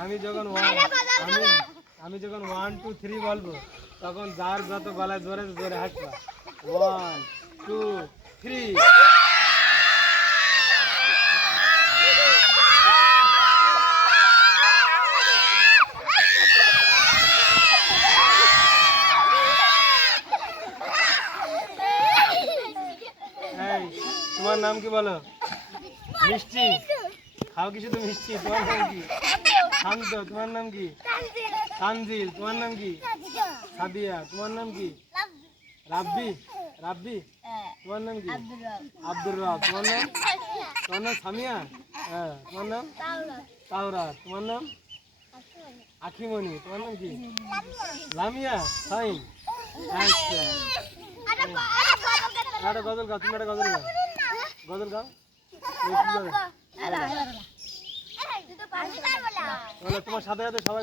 আমি যখন আমি আমি যখন ওয়ান টু থ্রি বলব তখন যার যত গলায় জোরে জোরে হাসবা ওয়ান টু থ্রি এই তোমার নাম কি বলো মিষ্টি খাও কি শুধু মিষ্টি তোমার নাম কি শান্ত তোমার নাম কি তানজিল তোমার নাম কি সাদিয়া তোমার নাম কি রাব্বি রাব্বি তোমার নাম কি আব্দুর রব তোমার নাম তোমার নাম সামিয়া হ্যাঁ তোমার নাম তাওরা তোমার নাম আখিমণি তোমার নাম কি লামিয়া ফাইন আচ্ছা একটা গজল গাও তুমি একটা গজল গাও গজল গাও। তোমার সাথে সাথে সবাই